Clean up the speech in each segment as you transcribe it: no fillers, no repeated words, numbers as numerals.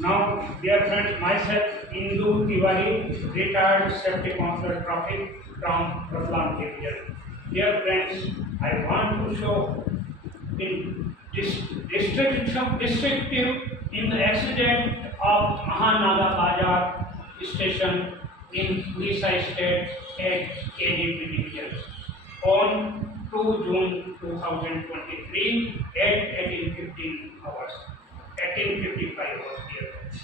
Now, dear friends, myself, Indu Tiwari, retired safety constable traffic from Ratlam Division. Dear friends, I want to show in descriptive in the accident of Mahanaga Bajar station in Odisha state at KDP division on 2 June 2023 at 18:15 hours. 18:55 hours, dear friends.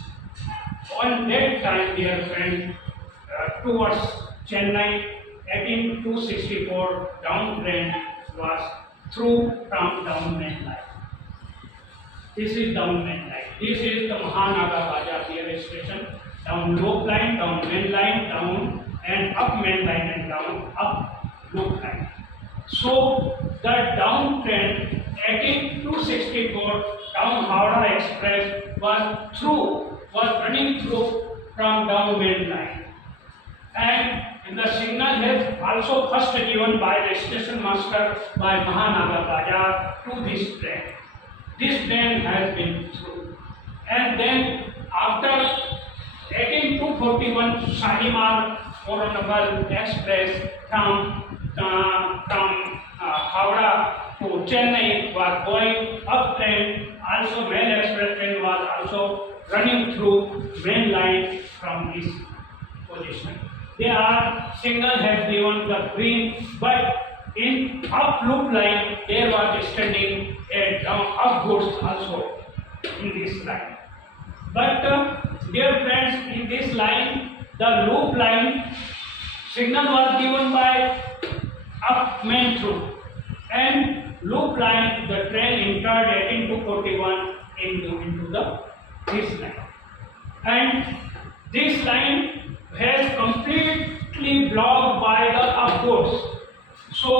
On that time, dear friend, towards Chennai, 18264 down train was through from down main line. This is down main line. This is the Mahanaga Bajar railway station. Down loop line, down main line, down and up main line and down up loop line. So the down train 18264 down Howrah Express was running through from down main line. And the signal has also first given by the station master by Mahanaga Bajar to this train. This train has been through. And then after 18241 Shalimar Coronable Express from Howrah to Chennai was going up train. Also mail express train was also running through main line from this position. Their signal has given the green, but in up loop line there was standing a down up goods also in this line. But dear friends, in this line, the loop line signal was given by up main through, and loop line the train entered 18241 into the this line, and this line has completely blocked by the upwards. So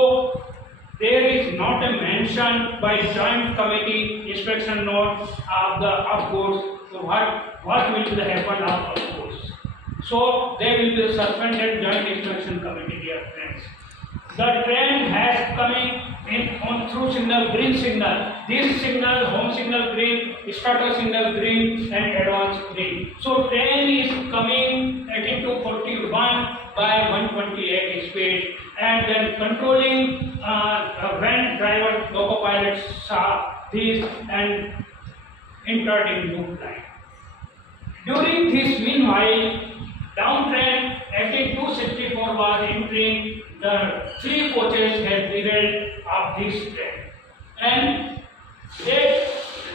there is not a mention by joint committee inspection note of the upwards. So what will be the happen of upwards? So they will be suspended joint inspection committee, dear friends. The train has coming in on through signal green signal. This signal home signal green, starter signal green, and advance green. So train is coming 18241 by 128 speed, and then controlling when driver loco pilot saw this and entered in loop line. During this meanwhile, down train 18264 was entering. The 3 coaches had derailed of this train, and they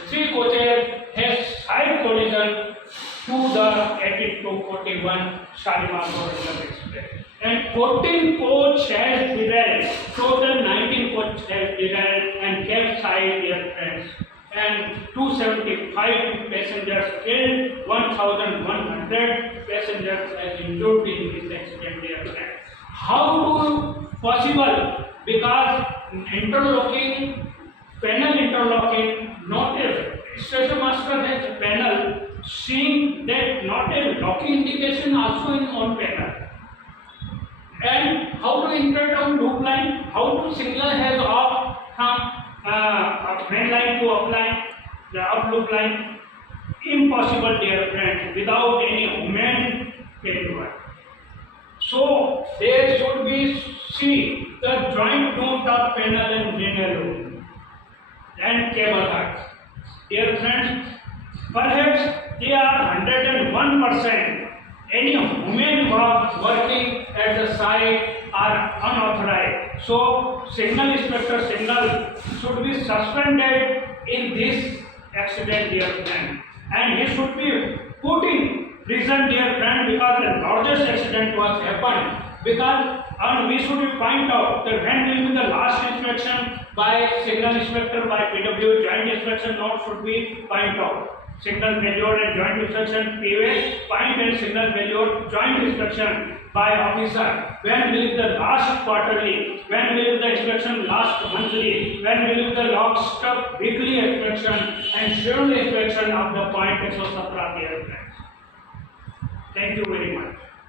3 coaches had side collision to the 18241 Shalimar Coronable Express, and 14 coach has derailed. Total 19 coach has derailed and kept side, dear friends. And 275 passengers killed, 1,100 passengers as injured in this accident, dear friends. How possible? Because interlocking, panel interlocking, not a station master has a panel seeing that not a locking indication also in on panel. And how to enter down loop line? How to signal has off from main line to up line, the up loop line? Impossible, dear friends, without any human failure. So there should be the joint note of panel and linear and cable heart. Dear friends, perhaps they are 101%. Any human working at the site are unauthorized. So signal inspector signal should be suspended in this accident, dear friend, and he should be put in prison, dear friend, because the largest accident was happened. Because we should find out that when will be the last inspection by signal inspector by PW, joint inspection note should be find out. Signal failure and joint inspection POS, find and signal failure, joint inspection by officer. When will the last quarterly? When will the inspection last monthly? When will the last weekly inspection and scheduled inspection of the point 117, dear friends? Thank you very much.